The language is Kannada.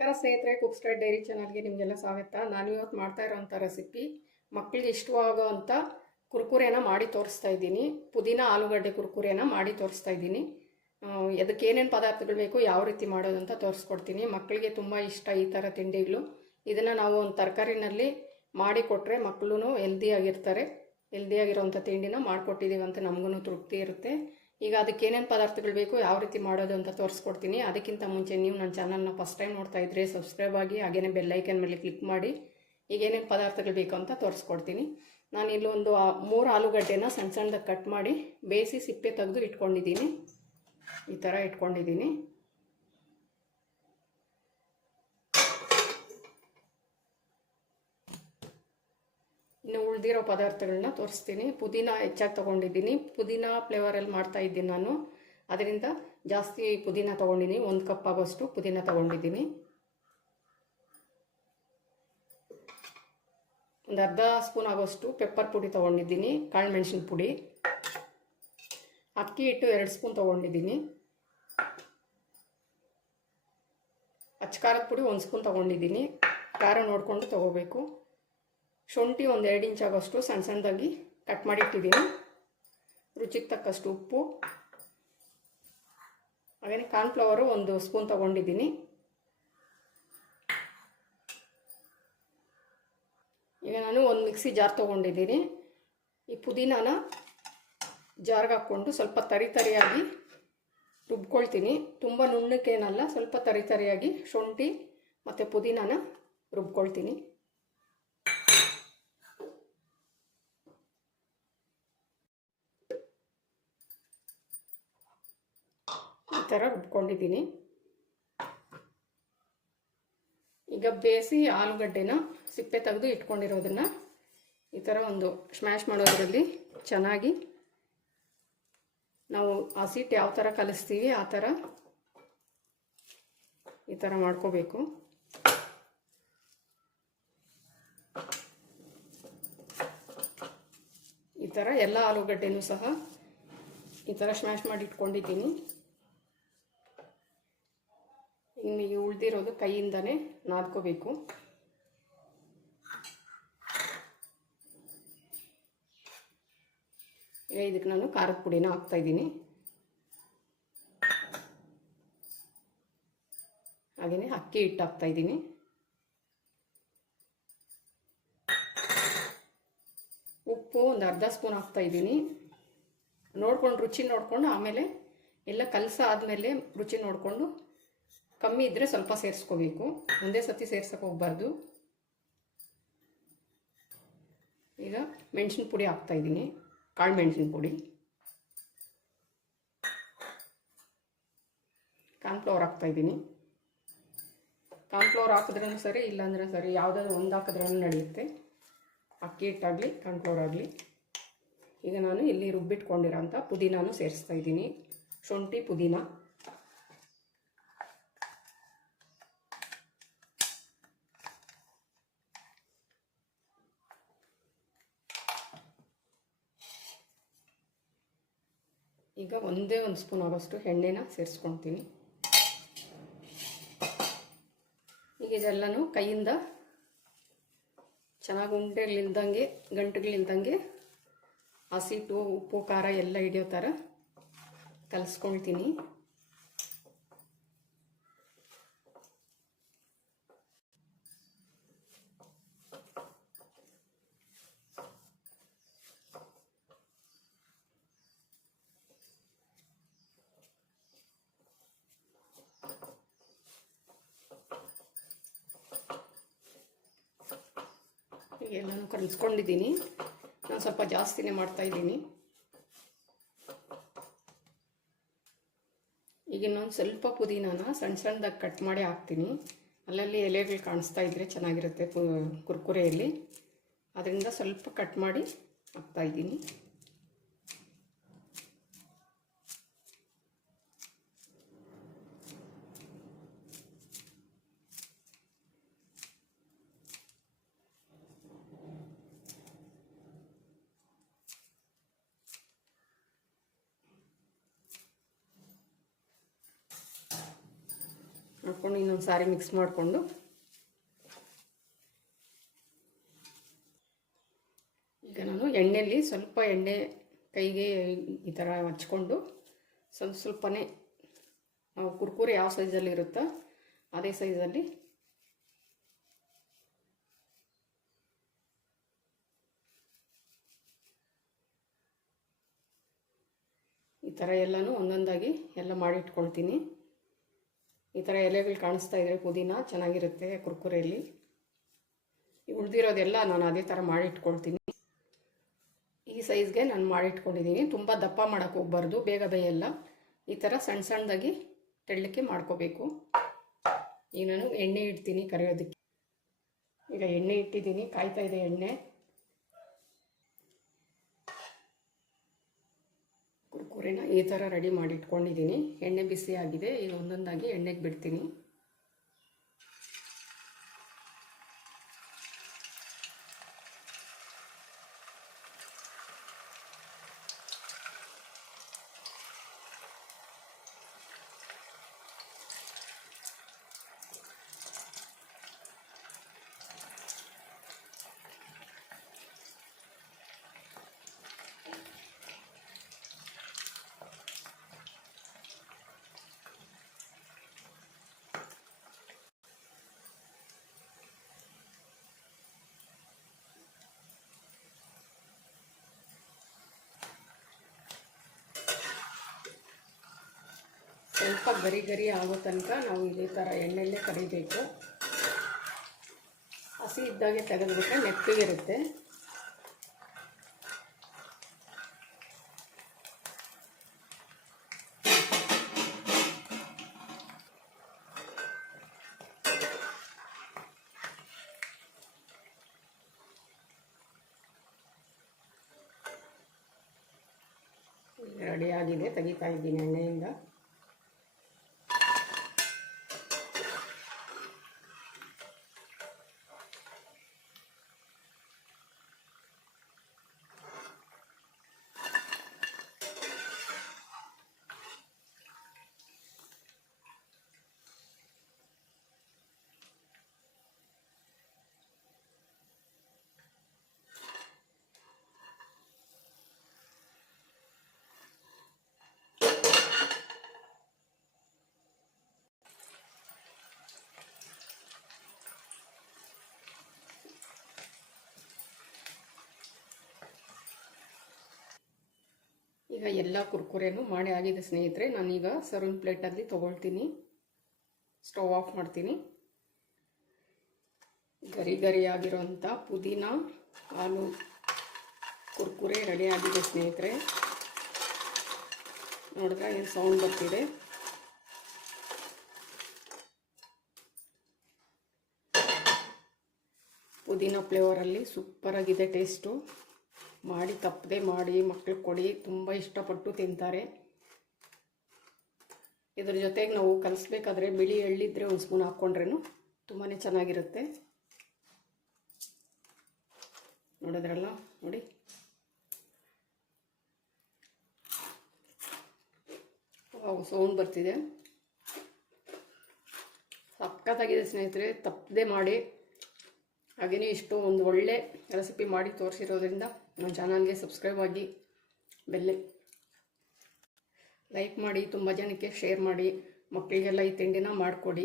ನಮಸ್ಕಾರ ಸ್ನೇಹಿತರೆ ಕುಕ್ ಸ್ಟಾರ್ ಡೈರಿ ಚಾನಲ್ಗೆ ನಿಮಗೆಲ್ಲ ಸ್ವಾಗತ. ನಾನು ಇವತ್ತು ಮಾಡ್ತಾ ಇರೋವಂಥ ರೆಸಿಪಿ ಮಕ್ಕಳಿಗೆ ಇಷ್ಟವಾಗೋವಂಥ ಕುರ್ಕುರೆನ ಮಾಡಿ ತೋರಿಸ್ತಾ ಇದ್ದೀನಿ. ಪುದೀನ, ಆಲೂಗಡ್ಡೆ ಕುರ್ಕುರೆನ ಮಾಡಿ ತೋರಿಸ್ತಾ ಇದ್ದೀನಿ. ಅದಕ್ಕೆ ಏನೇನು ಪದಾರ್ಥಗಳು ಬೇಕು, ಯಾವ ರೀತಿ ಮಾಡೋದು ಅಂತ ತೋರಿಸ್ಕೊಡ್ತೀನಿ. ಮಕ್ಕಳಿಗೆ ತುಂಬ ಇಷ್ಟ ಈ ಥರ ತಿಂಡಿಗಳು. ಇದನ್ನು ನಾವು ಒಂದು ತರಕಾರಿನಲ್ಲಿ ಮಾಡಿ ಕೊಟ್ಟರೆ ಮಕ್ಕಳು ಹೆಲ್ದಿಯಾಗಿರ್ತಾರೆ ಹೆಲ್ದಿಯಾಗಿರೋವಂಥ ತಿಂಡಿನ ಮಾಡಿಕೊಟ್ಟಿದ್ದೀವಿ ಅಂತ ನಮಗೂ ತೃಪ್ತಿ ಇರುತ್ತೆ. ಈಗ ಅದಕ್ಕೆ ಏನೇನು ಪದಾರ್ಥಗಳು ಬೇಕು, ಯಾವ ರೀತಿ ಮಾಡೋದು ಅಂತ ತೋರಿಸ್ಕೊಡ್ತೀನಿ. ಅದಕ್ಕಿಂತ ಮುಂಚೆ ನೀವು ನನ್ನ ಚಾನಲ್ನ ಫಸ್ಟ್ ಟೈಮ್ ನೋಡ್ತಾ ಇದ್ರೆ ಸಬ್ಸ್ಕ್ರೈಬ್ ಆಗಿ, ಹಾಗೇನೇ ಬೆಲ್ಲೈಕನ್ ಮೇಲೆ ಕ್ಲಿಕ್ ಮಾಡಿ, ಈಗ ಏನೇನು ಪದಾರ್ಥಗಳು ಬೇಕು ಅಂತ ತೋರಿಸ್ಕೊಡ್ತೀನಿ. ನಾನು ಇಲ್ಲೊಂದು ಮೂರು ಆಲೂಗಡ್ಡೆನ ಸಣ್ಣ ಸಣ್ಣದಾಗಿ ಕಟ್ ಮಾಡಿ, ಬೇಯಿಸಿ ಸಿಪ್ಪೆ ತೆಗೆದು ಇಟ್ಕೊಂಡಿದ್ದೀನಿ. ಈ ಥರ ಇಟ್ಕೊಂಡಿದ್ದೀನಿ ಇನ್ನು ಉಳಿದಿರೋ ಪದಾರ್ಥಗಳನ್ನ ತೋರಿಸ್ತೀನಿ. ಪುದೀನ ಹೆಚ್ಚಾಗಿ ತೊಗೊಂಡಿದ್ದೀನಿ. ಪುದೀನ ಫ್ಲೇವರಲ್ಲಿ ಮಾಡ್ತಾ ಇದ್ದೀನಿ ನಾನು. ಅದರಿಂದ ಜಾಸ್ತಿ ಪುದೀನ ತೊಗೊಂಡಿದ್ದೀನಿ ಒಂದು ಕಪ್ ಆಗೋಷ್ಟು ಪುದೀನ ತೊಗೊಂಡಿದ್ದೀನಿ. ಒಂದು ಅರ್ಧ ಸ್ಪೂನ್ ಆಗೋಷ್ಟು ಪೆಪ್ಪರ್ ಪುಡಿ ತೊಗೊಂಡಿದ್ದೀನಿ. ಕಾಳು ಮೆಣಸಿನ ಪುಡಿ. ಅಕ್ಕಿ ಹಿಟ್ಟು ಎರಡು ಸ್ಪೂನ್ ತೊಗೊಂಡಿದ್ದೀನಿ. ಅಚ್ಚಕಾರದ ಪುಡಿ ಒಂದು ಸ್ಪೂನ್ ತೊಗೊಂಡಿದ್ದೀನಿ. ಖಾರ ನೋಡಿಕೊಂಡು ತೊಗೋಬೇಕು. ಶುಂಠಿ ಒಂದು ಎರಡು ಇಂಚ್ ಆಗೋಷ್ಟು ಸಣ್ಣ ಸಣ್ಣದಾಗಿ ಕಟ್ ಮಾಡಿಟ್ಟಿದ್ದೀನಿ. ರುಚಿಗೆ ತಕ್ಕಷ್ಟು ಉಪ್ಪು. ಹಾಗೆಯೇ ಕಾರ್ನ್ಫ್ಲವರು ಒಂದು ಸ್ಪೂನ್ ತಗೊಂಡಿದ್ದೀನಿ. ಈಗ ನಾನು ಒಂದು ಮಿಕ್ಸಿ ಜಾರ್ ತೊಗೊಂಡಿದ್ದೀನಿ. ಈ ಪುದೀನಾನ ಜಾರ್ಗೆ ಹಾಕ್ಕೊಂಡು ಸ್ವಲ್ಪ ತರಿ ತರಿಯಾಗಿ ರುಬ್ಕೊಳ್ತೀನಿ. ತುಂಬ ನುಣ್ಣಕ್ಕೇನಲ್ಲ ಸ್ವಲ್ಪ ತರಿ ತರಿಯಾಗಿ ಶುಂಠಿ ಮತ್ತು ಪುದೀನಾನ ರುಬ್ಕೊಳ್ತೀನಿ ಈ ಥರ ರುಬ್ಕೊಂಡಿದ್ದೀನಿ ಈಗ ಬೇಯಿಸಿ ಆಲೂಗಡ್ಡೆನ ಸಿಪ್ಪೆ ತೆಗೆದು ಇಟ್ಕೊಂಡಿರೋದನ್ನು ಈ ಥರ ಒಂದು ಸ್ಮ್ಯಾಶ್ ಮಾಡೋದ್ರಲ್ಲಿ ಚೆನ್ನಾಗಿ ನಾವು ಆ ಸೀಟ್ ಯಾವ ಥರ ಕಲಿಸ್ತೀವಿ, ಆ ಥರ ಈ ಥರ ಮಾಡ್ಕೋಬೇಕು. ಈ ಥರ ಎಲ್ಲ ಆಲೂಗಡ್ಡೆನೂ ಸಹ ಈ ಥರ ಸ್ಮ್ಯಾಶ್ ಮಾಡಿ ಇಟ್ಕೊಂಡಿದ್ದೀನಿ. ಇನ್ನು ಈ ಉಳಿದಿರೋದು ಕೈಯಿಂದನೇ ನಾದ್ಕೋಬೇಕು. ಈಗ ಇದಕ್ಕೆ ನಾನು ಖಾರದ ಪುಡಿನ ಹಾಕ್ತಾ ಇದ್ದೀನಿ. ಹಾಗೆಯೇ ಅಕ್ಕಿ ಹಿಟ್ಟು ಹಾಕ್ತಾ ಇದ್ದೀನಿ. ಉಪ್ಪು ಒಂದು ಅರ್ಧ ಸ್ಪೂನ್ ಹಾಕ್ತಾ ಇದ್ದೀನಿ. ನೋಡ್ಕೊಂಡು ರುಚಿ ನೋಡಿಕೊಂಡು ಆಮೇಲೆ ಎಲ್ಲ ಕಲಸ ಆದಮೇಲೆ ರುಚಿ ನೋಡಿಕೊಂಡು ಕಮ್ಮಿ ಇದ್ದರೆ ಸ್ವಲ್ಪ ಸೇರಿಸ್ಕೋಬೇಕು. ಒಂದೇ ಸತಿ ಸೇರ್ಸಕ್ಕೆ ಹೋಗ್ಬಾರ್ದು. ಈಗ ಮೆಣಸಿನ ಪುಡಿ ಹಾಕ್ತಾ ಇದ್ದೀನಿ. ಕಾಳು ಮೆಣಸಿನ ಪುಡಿ. ಕಾರ್ನ್ಫ್ಲವರ್ ಹಾಕ್ತಾ ಇದ್ದೀನಿ. ಕಾರ್ನ್ಫ್ಲವರ್ ಹಾಕಿದ್ರೂ ಸರಿ, ಇಲ್ಲಾಂದ್ರೆ ಸರಿ, ಯಾವುದಾದ್ರು ಒಂದು ಹಾಕಿದ್ರೂ ನಡೆಯುತ್ತೆ. ಅಕ್ಕಿ ಹಿಟ್ಟಾಗಲಿ ಕಾರ್ನ್ಫ್ಲವರ್ ಆಗಲಿ. ಈಗ ನಾನು ಇಲ್ಲಿ ರುಬ್ಬಿಟ್ಕೊಂಡಿರೋಂಥ ಪುದೀನಾನು ಸೇರಿಸ್ತಾ ಇದ್ದೀನಿ. ಶುಂಠಿ ಪುದೀನ. ಈಗ ಒಂದೇ ಒಂದು ಸ್ಪೂನ್ ಆಗೋಷ್ಟು ಎಣ್ಣೆನ ಸೇರಿಸ್ಕೊತೀನಿ ಈಗ ಇದೆಲ್ಲನೂ ಕೈಯಿಂದ ಚೆನ್ನಾಗಿ ಉಂಡೆಗಳಿಲ್ದಂಗೆ ಗಂಟುಗಳಿಲ್ದಂಗೆ ಹಸಿಟ್ಟು ಉಪ್ಪು, ಖಾರ ಎಲ್ಲ ಹಿಡಿಯೋ ಥರ ಕಲಿಸ್ಕೊಳ್ತೀನಿ. ಎಲ್ಲನೂ ಕಲಿಸ್ಕೊಂಡಿದ್ದೀನಿ. ನಾನು ಸ್ವಲ್ಪ ಜಾಸ್ತಿನೇ ಮಾಡ್ತಾ ಇದ್ದೀನಿ. ಈಗ ಇನ್ನೊಂದು ಸ್ವಲ್ಪ ಪುದೀನಾನ ಸಣ್ಣ ಸಣ್ಣದಾಗಿ ಕಟ್ ಮಾಡಿ ಹಾಕ್ತೀನಿ. ಅಲ್ಲಲ್ಲಿ ಎಲೆಗಳು ಕಾಣಿಸ್ತಾ ಇದ್ದರೆ ಚೆನ್ನಾಗಿರುತ್ತೆ ಕುರ್ಕುರೆಯಲ್ಲಿ. ಅದರಿಂದ ಸ್ವಲ್ಪ ಕಟ್ ಮಾಡಿ ಹಾಕ್ತಾ ಮಾಡಿಕೊಂಡು ಇನ್ನೊಂದು ಸಾರಿ ಮಿಕ್ಸ್ ಮಾಡಿಕೊಂಡು. ಈಗ ನಾನು ಎಣ್ಣೆಯಲ್ಲಿ ಸ್ವಲ್ಪ ಎಣ್ಣೆ ಕೈಗೆ ಈ ಥರ ಹಚ್ಕೊಂಡು ಸ್ವಲ್ಪ ಸ್ವಲ್ಪನೇ ಕುರ್ಕುರೆ ಯಾವ ಸೈಜಲ್ಲಿ ಇರುತ್ತೋ ಅದೇ ಸೈಜಲ್ಲಿ ಈ ಥರ ಎಲ್ಲನೂ ಒಂದೊಂದಾಗಿ ಎಲ್ಲ ಮಾಡಿಟ್ಕೊಳ್ತೀನಿ ಈ ಥರ ಎಲೆಗಳು ಕಾಣಿಸ್ತಾ ಇದ್ರೆ ಪುದೀನ ಚೆನ್ನಾಗಿರುತ್ತೆ ಕುರ್ಕುರೆಯಲ್ಲಿ ಉಳಿದಿರೋದೆಲ್ಲ ನಾನು ಅದೇ ಥರ ಮಾಡಿಟ್ಕೊಳ್ತೀನಿ. ಈ ಸೈಜ್ಗೆ ನಾನು ಮಾಡಿಟ್ಕೊಂಡಿದ್ದೀನಿ ತುಂಬ ದಪ್ಪ ಮಾಡೋಕೆ ಹೋಗ್ಬಾರ್ದು, ಬೇಗ ಬೇಯಲ್ಲ. ಈ ಥರ ಸಣ್ಣ ಸಣ್ಣದಾಗಿ ತೆಳ್ಳಕ್ಕೆ ಮಾಡ್ಕೋಬೇಕು. ಈಗ ನಾನು ಎಣ್ಣೆ ಇಡ್ತೀನಿ ಕರೆಯೋದಕ್ಕೆ. ಈಗ ಎಣ್ಣೆ ಇಟ್ಟಿದ್ದೀನಿ ಕಾಯ್ತಾ ಇದೆ ಎಣ್ಣೆ. ಕುರ್ಕುರೆನ ಈ ಥರ ರೆಡಿ ಮಾಡಿ ಇಟ್ಕೊಂಡಿದ್ದೀನಿ. ಎಣ್ಣೆ ಬಿಸಿ ಆಗಿದೆ ಈಗ ಒಂದೊಂದಾಗಿ ಎಣ್ಣೆಗೆ ಬಿಡ್ತೀನಿ ಸ್ವಲ್ಪ ಗರಿ ಗರಿ ಆಗೋ ತನಕ ನಾವು ಇದೇ ಥರ ಎಣ್ಣೆಲ್ಲೇ ಕರಿಬೇಕು ಹಸಿ ಇದ್ದಾಗೆ ತೆಗೆದ್ಬಿಟ್ರೆ ಮೆತ್ತಗಿರುತ್ತೆ ರೆಡಿ ಆಗಿದೆ, ತೆಗಿತಾ ಇದ್ದೀನಿ ಎಣ್ಣೆಯಿಂದ. ಈಗ ಎಲ್ಲ ಕುರ್ಕುರೆನೂ ಮಾಡಿ ಆಗಿದೆ ಸ್ನೇಹಿತರೆ. ನಾನೀಗ ಸರ್ವಿಂಗ್ ಪ್ಲೇಟಲ್ಲಿ ತೊಗೊಳ್ತೀನಿ. ಸ್ಟವ್ ಆಫ್ ಮಾಡ್ತೀನಿ. ಗರಿ ಗರಿಯಾಗಿರೋಂಥ ಪುದೀನ, ಹಾಲು, ಕುರ್ಕುರೆ ರೆಡಿ ಆಗಿದೆ ಸ್ನೇಹಿತರೆ. ನೋಡಿದ್ರೆ ಏನು ಸೌಂಡ್ ಬರ್ತಿದೆ. ಪುದೀನ ಫ್ಲೇವರಲ್ಲಿ ಸೂಪರಾಗಿದೆ ಟೇಸ್ಟು ಮಾಡಿ, ತಪ್ಪದೆ ಮಾಡಿ ಮಕ್ಳಿಗೆ ಕೊಡಿ, ತುಂಬ ಇಷ್ಟಪಟ್ಟು ತಿಂತಾರೆ. ಇದ್ರ ಜೊತೆಗೆ ನಾವು ಕಲಿಸ್ಬೇಕಾದ್ರೆ ಬಿಳಿ ಎಳ್ಳಿದ್ರೆ ಒಂದು ಸ್ಪೂನ್ ಹಾಕ್ಕೊಂಡ್ರೂ ತುಂಬಾ ಚೆನ್ನಾಗಿರುತ್ತೆ. ನೋಡಿದ್ರಲ್ಲ? ನೋಡಿ. ಸೌಂಡ್ ಬರ್ತಿದೆ. ಸಕ್ಕತ್ತಾಗಿದೆ ಸ್ನೇಹಿತರೆ, ತಪ್ಪದೆ ಮಾಡಿ. ಹಾಗೆಯೇ ಇಷ್ಟು ಒಂದು ಒಳ್ಳೆ ರೆಸಿಪಿ ಮಾಡಿ ತೋರಿಸಿರೋದ್ರಿಂದ ನಮ್ಮ ಚಾನಲ್ಗೆ ಸಬ್ಸ್ಕ್ರೈಬ್ ಆಗಿ ಬೆಲ್ಲೆ ಲೈಕ್ ಮಾಡಿ, ತುಂಬ ಜನಕ್ಕೆ ಶೇರ್ ಮಾಡಿ ಮಕ್ಕಳಿಗೆಲ್ಲ ಈ ತಿಂಡಿನ ಮಾಡಿಕೊಡಿ.